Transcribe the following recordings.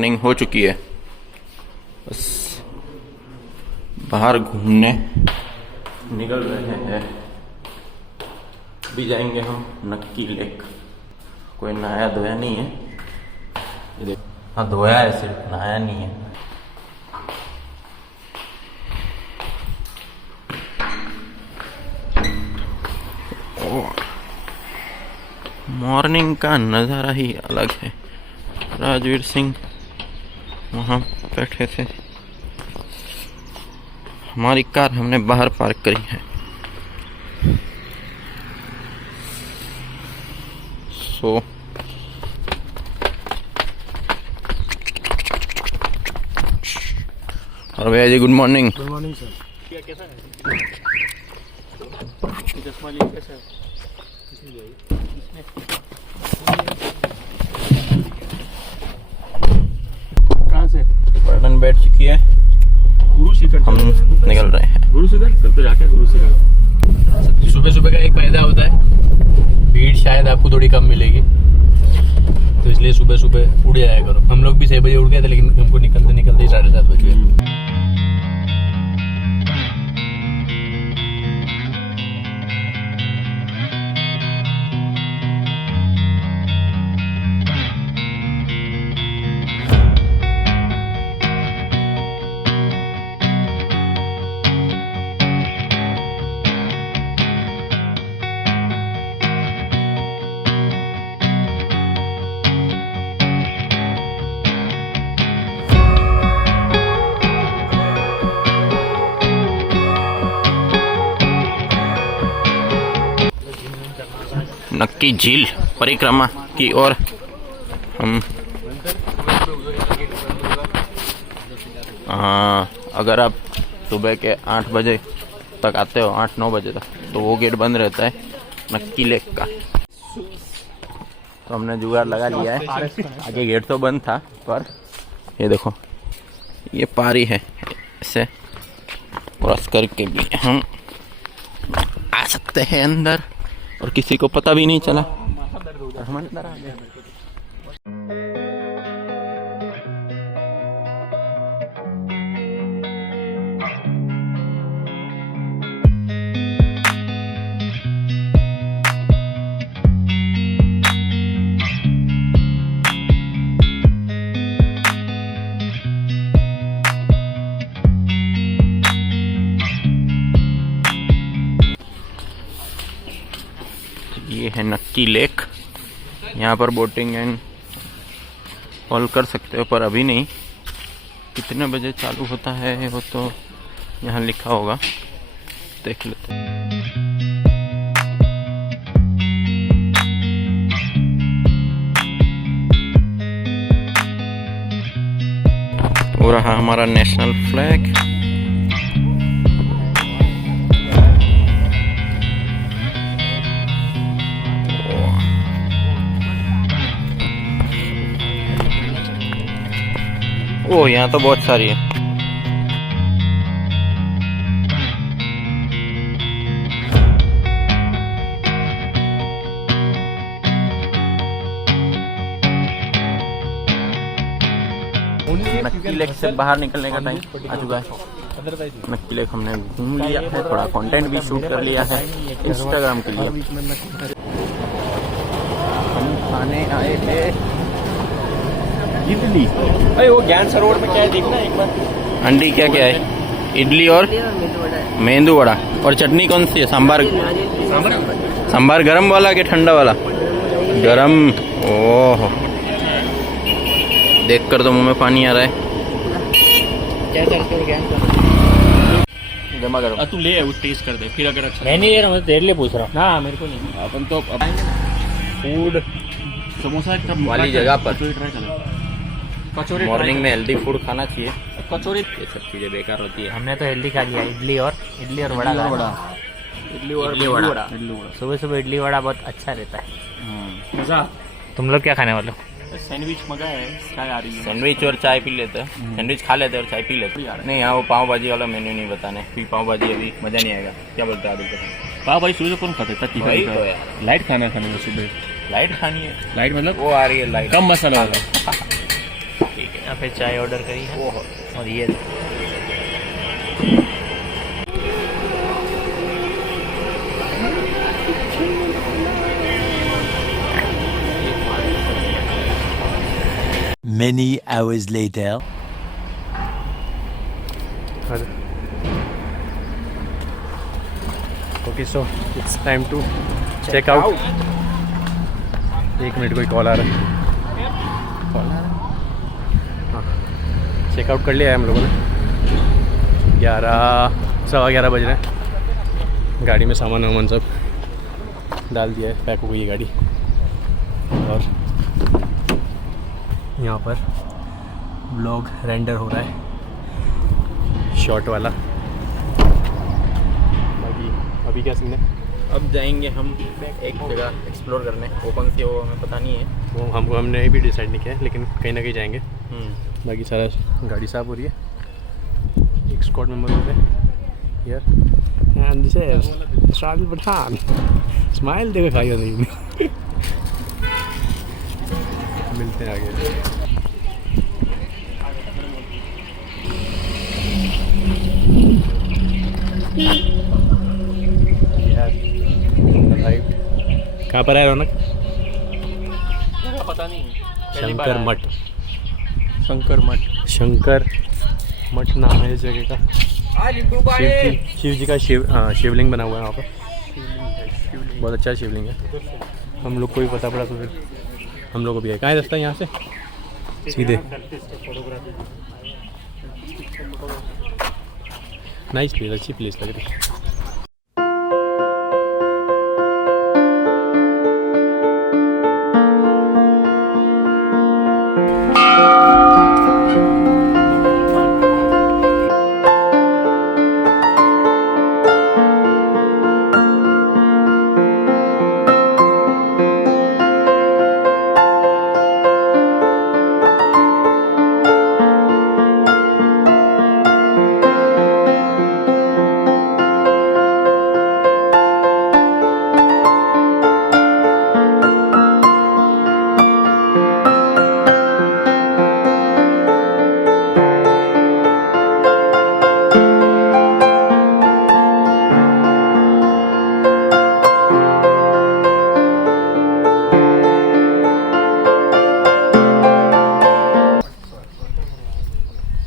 Morning हो चुकी है, बस बाहर घूमने निकल रहे हैं। अभी जाएंगे हम नक्की लेक। कोई नहाया धोया नहीं है, हाँ धोया है सिर्फ, नहाया नहीं है। मॉर्निंग का नज़ारा ही अलग है। राजवीर सिंह वहाँ बैठे थे, हमारी कार हमने बाहर पार्क करी है। सो और भैया जी good morning. Good morning sir. क्या कैसा है? चश्मा लिए कैसा है? कहाँ से? पलटन बैठ चुकी है, गुरु शिखर हम निकल रहे हैं। गुरु शिखर कल तो जाके गुरु शिखर। सुबह सुबह का एक फायदा होता है, भीड़ शायद आपको थोड़ी कम मिलेगी, तो इसलिए सुबह सुबह उड़ जाया करो। हम लोग भी 6 बजे उड़ गए थे, लेकिन हमको निकलते निकलते 7:30 बज गए। नक्की झील परिक्रमा की ओर हम अगर आप सुबह के 8 बजे तक आते हो, 8-9 बजे तक, तो वो गेट बंद रहता है नक्की लेक का। तो हमने जुगाड़ लगा लिया है, आगे गेट तो बंद था, पर ये देखो ये पारी है, इसे क्रॉस करके भी हम आ सकते हैं अंदर और किसी को पता भी नहीं चला। हम अंदर आ गए। ये है नक्की लेक, यहाँ पर बोटिंग एंड ऑल कर सकते हो, पर अभी नहीं। कितने बजे चालू होता है वो तो यहाँ लिखा होगा, देख लेते हैं। हो रहा हमारा नेशनल फ्लैग। ओह यहाँ तो बहुत सारी है। नक्की लेक से बाहर निकलने का टाइम आ चुका है। नक्की लेक हमने घूम लिया है, थोड़ा कंटेंट भी शूट कर लिया है इंस्टाग्राम के लिए। हम खाने आए थे इडली। अरे वो ज्ञान सरोवर में क्या है देखना एक बार। अंडी क्या क्या है? इडली और मेंदू वड़ा। और चटनी कौन सी है? सांबार। सांबार गरम वाला कि ठंडा वाला? गरम। ओह देखकर तो मुंह में पानी आ रहा है। जमा करो। तू ले वो टेस्ट कर दे, फिर अगर अच्छा। मैं नहीं ले रहा हूँ, तेरे लिए पूछ रहा हूँ। ना मेरे को नहीं। अपन तो फूड समोसा वाली जगह पर ट्राई कर। कचौरी मॉर्निंग में हेल्दी फूड खाना चाहिए। कचौरी ये सब चीजें बेकार होती है। हमने तो हेल्दी खा लिया, इडली और वड़ा खाया। इडली वड़ा। सुबह सुबह इडली वड़ा बहुत अच्छा रहता है। मजा। तुम लोग क्या खाने वाले हो? सैंडविच मंगाया है, चाय आ रही है। सैंडविच और चाय पी लेते हैं। सैंडविच खा लेते हैं और चाय पी लेते हैं। नहीं यहाँ वो पाव भाजी वाला मेन्यू नहीं बताने, क्योंकि पाव भाजी अभी मजा नहीं आएगा। क्या बोलते हैं आदमी? पाव भाजी सुबह कौन खाता है? वही तो है। लाइट खाना खाने में सुबह। लाइट खानी है। लाइट मतलब वो आ रही है लाइट, कम मसाला वाला। ठीक है। अब पे चाय ऑर्डर करी है और ये Many hours later. Okay so it's time to check out. 1 minute कोई कॉल आ रहा है। हाँ चेकआउट कर लिया है हम लोगों ने। 11 बज रहे हैं। गाड़ी में सामान वामान सब डाल दिया है, पैक हो गई है गाड़ी। और यहाँ पर व्लॉग रेंडर हो रहा है, शॉर्ट वाला। बाकी अभी क्या सीन है? अब जाएंगे हम एक जगह एक्सप्लोर करने, वो कौन सी वो हमें पता नहीं है, वो हमने भी डिसाइड नहीं किया है, लेकिन कहीं ना कहीं जाएंगे। बाकी सारा गाड़ी साफ हो रही है। एक स्क्वाड मेंबर हो गए यार। And this is Shadil Pathan. Smile देके खाई नहीं। मिलते हैं आगे। कहाँ पर है रौनक? पता नहीं। शंकर मठ। शंकर मठ नाम है इस जगह का। शिव जी का शिवलिंग बना हुआ है वहाँ पर। बहुत अच्छा शिवलिंग है। हम लोग को भी पता पड़ा तो फिर हम लोग को भी है। कहाँ है रास्ता यहाँ से? सीधे। नाइस प्लेस, अच्छी प्लेस लग रही है।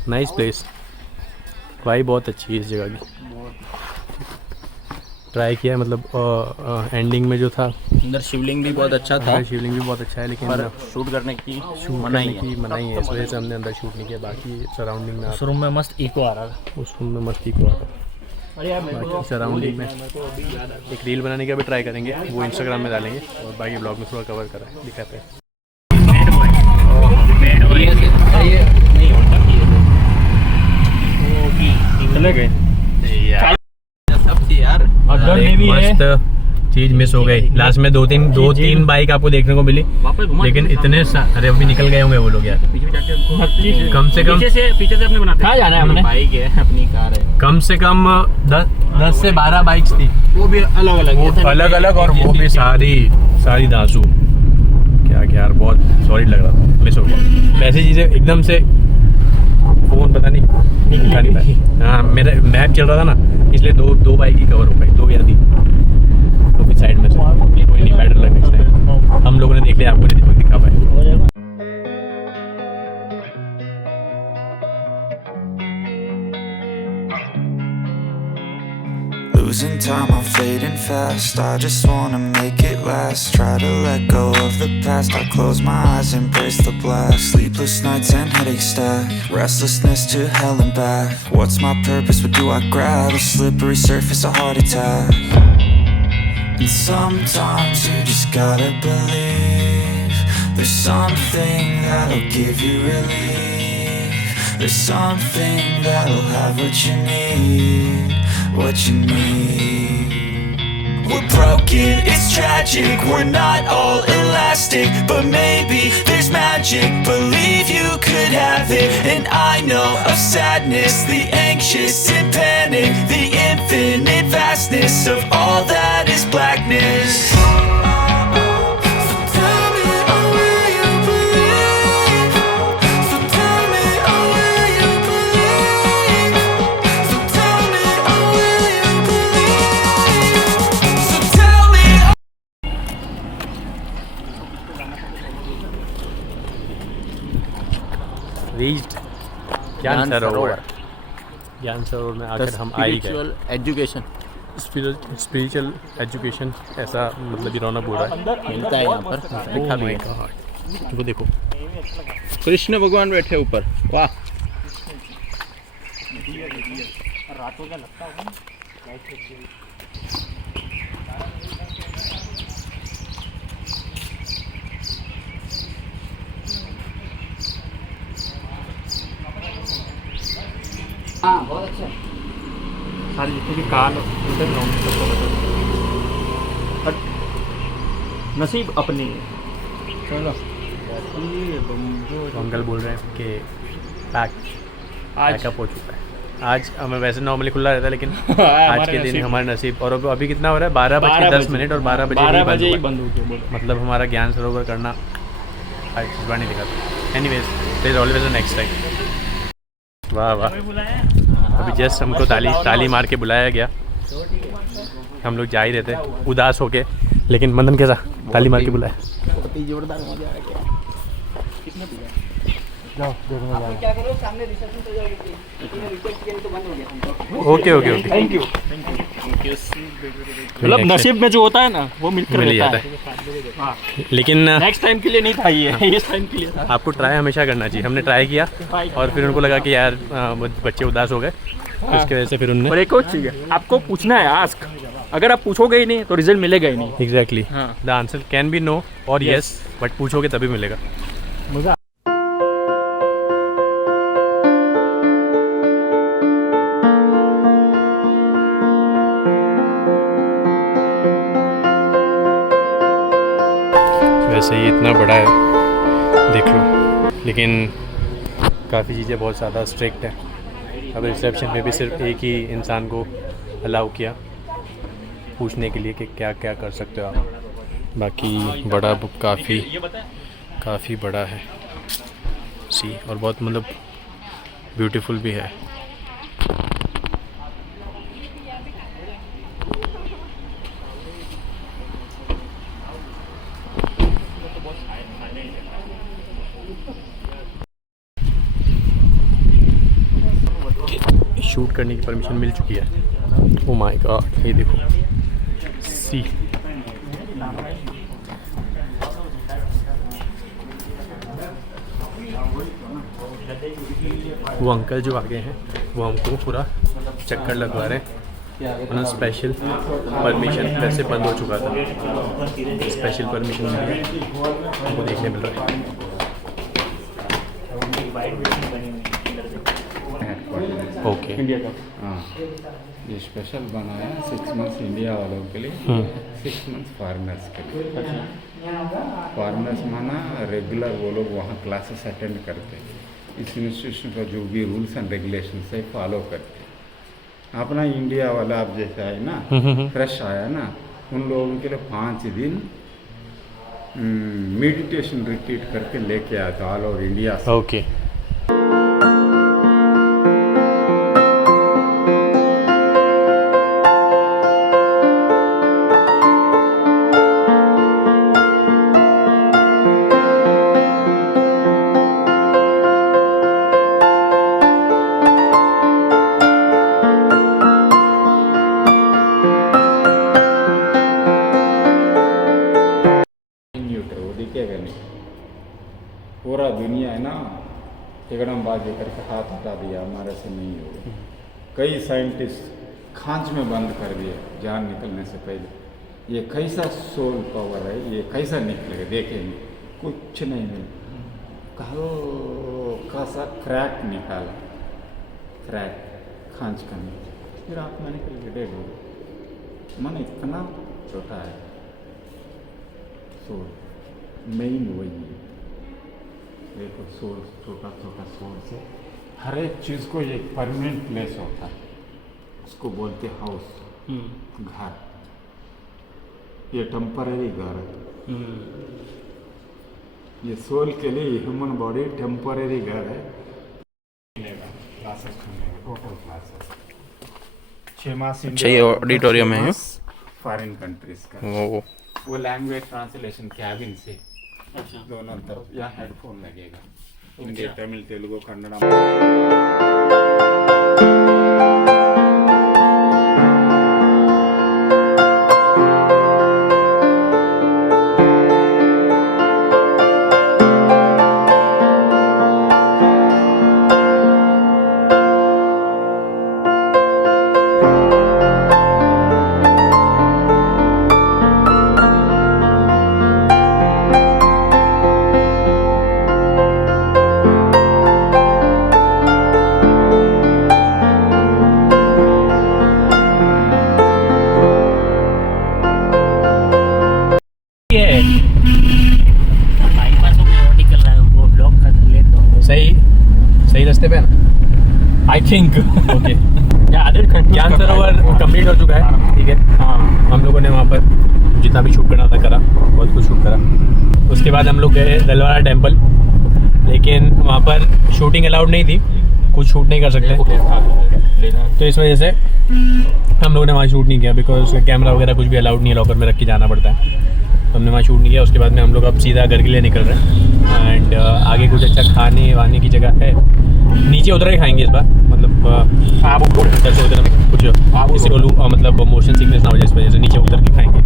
नाइस प्लेस, वाई बहुत अच्छी है इस जगह की। ट्राई किया है, मतलब एंडिंग में जो था अंदर शिवलिंग भी बहुत अच्छा था। शिवलिंग भी बहुत अच्छा है, लेकिन पर शूट करने की मनाही है, इस वजह से हमने अंदर शूट नहीं किया। बाकी सराउंडिंग में उस रूम में मस्त इको आ रहा था। उस रूम में मस्त इको आ रहा था। बाकी सराउंडिंग में एक रील बनाने का भी ट्राई करेंगे, वो इंस्टाग्राम में डालेंगे और बाकी ब्लॉग में थोड़ा कवर करा दिखाते हैं। चले गए सब थी यार। मस्त चीज मिस हो गई। लास्ट में दो तीन बाइक आपको देखने को मिली, लेकिन इतने अरे अभी निकल गए होंगे वो लोग यार। कम से कम पीछे से अपने बनाते। कहाँ जाना है हमने? बाइक है, अपनी कार है। कम से कम 10 से 12 बाइक्स थी, वो भी अलग अलग और वो भी सारी दांसू। क्या यार, बहुत सॉरी लग रहा था, मिस हो गया। वैसी चीजें एकदम से फोन पता नहीं पाया। हाँ मेरा मैप चल रहा था ना, इसलिए दो बाइक ही कवर हो पाई, 2 या 3 तो भी साइड में से। कोई नहीं, बेटर लग नेक्स्ट टाइम। हम लोगों ने देख लिया, आपको नहीं दिखा पाए। Losing time, I'm fading fast. I just wanna make it last. Try to let go of the past. I close my eyes, embrace the blast. Sleepless nights and headaches stack. Restlessness to hell and back. What's my purpose? What do I grab? A slippery surface, a heart attack. And sometimes you just gotta believe there's something that'll give you relief. There's something that'll have what you need. What you need. We're broken, it's tragic. We're not all elastic, but maybe there's magic. Believe you could have it. And I know of sadness, the anxious and panic, the infinite vastness of all that is blackness. So tell me, oh, will you believe? So tell me, ज्ञान सरोवर में आकर हम आ ही गए। Spiritual education spiritual education ऐसा मतलब इरोना बोल रहा है। मिलता है यहाँ पर, लिखा भी है। वो देखो कृष्ण भगवान बैठे ऊपर, वाह। सारी जितनी भी काल नसीब अपनी। चलो अंकल बोल रहे हैं कि पैकअप हो चुका है। आज हमें वैसे नॉर्मली खुला रहता है लेकिन आज के दिन हमारे नसीब। और अभी कितना हो रहा है? 12:10 और 12 बजे ही बंद हो गया। मतलब हमारा ज्ञान सरोवर करना आज बार नहीं दिखा था। Anyways there is always a next time. वाह वाह, अभी जस्ट हमको ताली मार के बुलाया गया। हम लोग जा ही रहे थे उदास होके, लेकिन मंदन कैसा ताली मार के बुलाया? बहुत ही जोरदार मजा आ गया। Okay okay okay, thank you. मतलब नसीब में जो होता है ना वो मिलकर मिल रहता जाता है। है। लेकिन नेक्स्ट टाइम के लिए नहीं था ये, इस टाइम के लिए था। आपको ट्राई हमेशा करना चाहिए। हमने ट्राई किया और फिर उनको लगा कि यार बच्चे उदास हो गए, उसकी वजह से फिर उन्होंने। और एक और चीज़ है, आपको पूछना है, आस्क। अगर आप पूछोगे ही नहीं तो रिजल्ट मिलेगा ही नहीं। एग्जैक्टली, हाँ। The answer can be no और यस, बट पूछोगे तभी मिलेगा। मजा। वैसे ये इतना बड़ा है देख लो, लेकिन काफ़ी चीज़ें बहुत ज़्यादा स्ट्रिक्ट है। अब रिसेप्शन में भी सिर्फ एक ही इंसान को अलाउ किया पूछने के लिए कि क्या क्या कर सकते हो आप। बाकी बड़ा बुक काफ़ी बड़ा है सी, और बहुत मतलब ब्यूटीफुल भी है। शूट करने की परमिशन मिल चुकी है। ओह माय गॉड, ये देखो सी। वो अंकल जो आगे हैं वो हमको पूरा चक्कर लगवा रहे हैं। उन्होंने स्पेशल परमिशन, वैसे बंद हो चुका था, स्पेशल परमिशन हमको देखने मिल रहा है। ओके, इंडिया का हाँ, ये स्पेशल बनाया 6 मंथ्स इंडिया वालों के लिए, 6 मंथ्स फॉरेनर्स के लिए। फॉरेनर्स माना रेगुलर वो लोग वहाँ क्लासेस अटेंड करते, इस इंस्टीट्यूशन का जो भी रूल्स एंड रेगुलेशन है फॉलो करते। अपना इंडिया वाला आप जैसे आए ना, फ्रेश आया ना, उन लोगों के लिए 5 दिन मेडिटेशन रिट्रीट करके लेके आया था ऑल ओवर इंडिया से। ओके। वो दिखेगा नहीं, पूरा दुनिया है ना एकदम बाजी करके हाथ हटा दिया, हमारे से नहीं होगा। कई साइंटिस्ट खांच में बंद कर दिए जान निकलने से पहले। ये कैसा सोल पावर है, ये कैसा निकलेगा देखेंगे, कुछ नहीं मिला। कहो कैसा क्रैक निकाला, क्रैक खांच का नहीं, फिर आत्मा निकल के डेड हो गई। मन इतना छोटा है सोल, मेन वही है। देखो सोल, छोटा छोटा सोल से हर एक चीज़ को एक परमानेंट प्लेस होता है, उसको बोलते हाउस, घर। ये टेम्पररी घर है। ये सोल के लिए ह्यूमन बॉडी टेम्पररी घर है। क्लासेस टोटल क्लासेस 6 मास। अच्छा, ये ऑडिटोरियम है फॉरेन कंट्रीज का। वो लैंग्वेज ट्रांसलेशन कैबिन से दोनों तरफ यहाँ हेडफोन लगेगा। हिंदी तमिल तेलुगु कन्नड़ सही रास्ते पे है ना? I think okay. आदिल ज्ञान सरोवर कंप्लीट हो चुका है, ठीक है। हाँ हम लोगों ने वहाँ पर जितना भी शूट करना था करा, बहुत कुछ शूट करा। उसके बाद हम लोग गए दलवारा टेम्पल, लेकिन वहाँ पर शूटिंग अलाउड नहीं थी, कुछ शूट नहीं कर सकते, तो इस वजह से हम लोगों ने वहाँ शूट नहीं किया, बिकॉज कैमरा वगैरह कुछ भी अलाउड नहीं है, लॉकर में रख के जाना पड़ता है, तो हमने वहाँ शूट नहीं किया। उसके बाद में हम लोग अब सीधा घर के लिए निकल रहे हैं, एंड आगे कुछ अच्छा खाने वाने की जगह है, नीचे उतर के खाएंगे इस बार, मतलब उधर से उधर कुछ किसी को मतलब मोशन सिकनेस ना हो जाए, इस वजह से नीचे उतर के खाएंगे।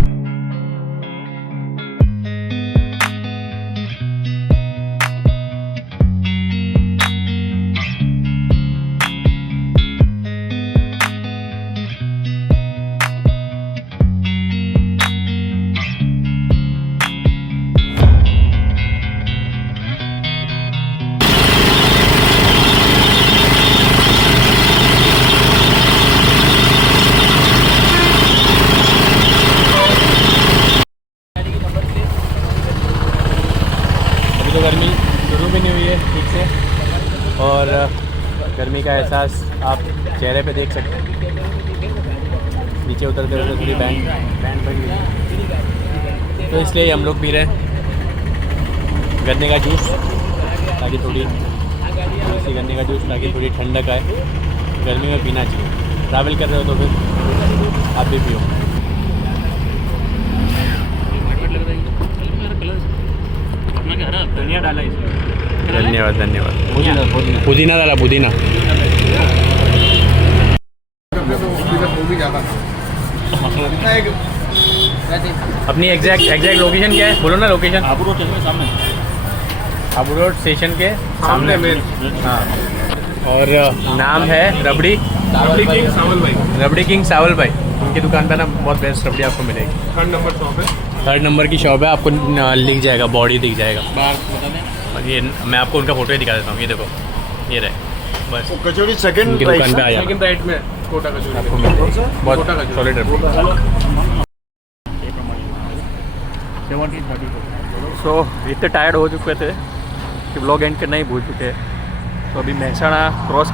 तो गर्मी शुरू भी नहीं हुई है ठीक से, और गर्मी का एहसास आप चेहरे पे देख सकते हैं। नीचे उतरते उतरते थोड़ी बैंड बनी हुई है, तो इसलिए हम लोग पी रहे हैं गन्ने का जूस, ताकि थोड़ी सी गन्ने का जूस ताकि थोड़ी ठंडक आए। गर्मी में पीना चाहिए, ट्रैवल कर रहे हो तो फिर आप भी पियो। धनिया डाला इसमें। धन्यवाद धन्यवाद। पुदीना डाला, पुदीना। अपनी एग्जैक्ट लोकेशन क्या है, बोलो ना लोकेशन। आबू रोड स्टेशन के सामने। आबू रोड स्टेशन के सामने में। हाँ, और नाम है रबड़ी किंग सावल भाई। रबड़ी किंग सावल भाई, उनकी दुकान पे ना बहुत बेस्ट रबड़ी आपको मिलेगी। 3rd नंबर शॉप है। 3rd नंबर की शॉप है, आपको लिख जाएगा, बॉडी दिख जाएगा। और ये मैं आपको उनका फोटो ही दिखा देता हूँ, ये देखो, ये रहे बस। कचौड़ी सेकंड उनकी दुकान पे आ जाना, सेकंड राइट में छोटा कचौड़ी आपको मिलेगा बहुत सॉलिड रबड़ी। सो इतने टायर्ड हो चुके थे कि व्लॉग एंड करना ही भूल चुके हैं। तो अभी महसाणा क्रॉस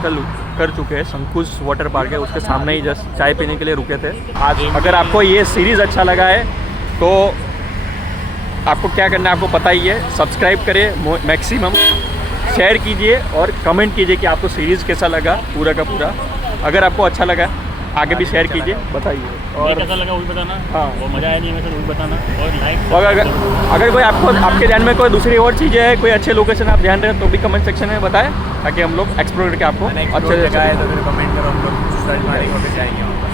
कर चुके हैं, शंकुश वाटर पार्क है उसके सामने ही जस्ट चाय पीने के लिए रुके थे। आज अगर आपको ये सीरीज़ अच्छा लगा है तो आपको क्या करना है आपको पता ही है, सब्सक्राइब करें मैक्सिमम, शेयर कीजिए और कमेंट कीजिए कि आपको सीरीज़ कैसा लगा पूरा का पूरा। अगर आपको अच्छा लगा आगे भी शेयर कीजिए, बताइए। और कैसा लगा वो भी बताना। हाँ, वो मज़ा आया नहीं हमें तो वो भी बताना, और लाइक। और अगर कोई आपके ध्यान में कोई दूसरी और चीज़ें है, कोई अच्छे लोकेशन आप ध्यान रहे तो भी कमेंट सेक्शन में बताएं, ताकि हम लोग एक्सप्लोर करके आपको अच्छे जगह है तो फिर कमेंट करो, हम लोग सर्च मारेंगे और फिर जाएंगे वहाँ पर।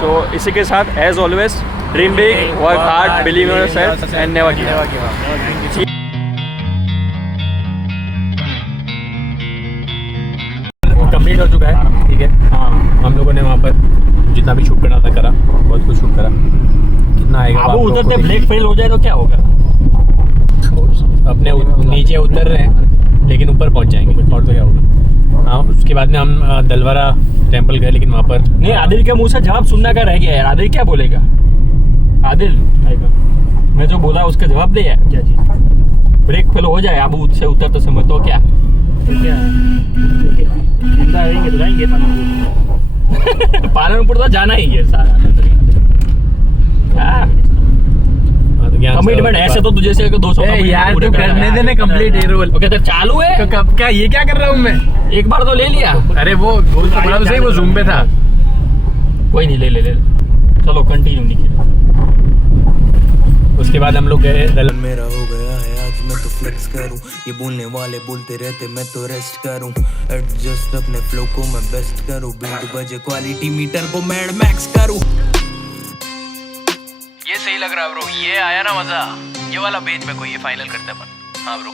सो इसी के साथ as always dream big, work hard, believe in yourself and never give up. Complete हो चुका है, ठीक है। हाँ, हम लोगों ने वहाँ पर जितना भी शूट करना था करा, बहुत कुछ शूट करा। कितना आएगा अब उधर से ब्रेक फेल हो जाए तो क्या होगा? अपने नीचे उतर रहे हैं लेकिन ऊपर पहुँच जाएंगे, और तो क्या होगा। हाँ, उसके बाद में हम दलवारा टेम्पल गए, लेकिन वहाँ पर नहीं, आदिल के मुंह से जवाब सुनने का रह गया यार। आदिल क्या बोलेगा? आदिल मैं जो बोला उसका जवाब दे यार। क्या चीज? ब्रेक फेल हो जाए अब से उतरते समय तो क्या जिंदा रहेंगे तो जाएंगे पालनपुर तो जाना ही है सारा। कमिटमेंट ऐसे तो तुझे से 200 यार तू करने देने कंप्लीट ये रोल। ओके तो चालू है तो कब क्या ये क्या कर रहा हूँ मैं? एक बार तो ले लिया। अरे वो बड़ा तो सही, वो जूम पे था। कोई नहीं, ले चलो कंटिन्यू निकल। उसके बाद हम लोग गए मेरा हो गया है आज मैं तो फ्लेक्स करूं, ये बोलने वाले बोलते रहते मैं तो रेस्ट करूं, एडजस्ट अपने फ्लो को मैं बेस्ट करूं, बीट बजे क्वालिटी मीटर को मैड मैक्स करूं। ये सही लग रहा ब्रो, ये आया ना मजा, ये वाला पेज पे कोई ये फाइनल करते हैं अपन। हाँ ब्रो।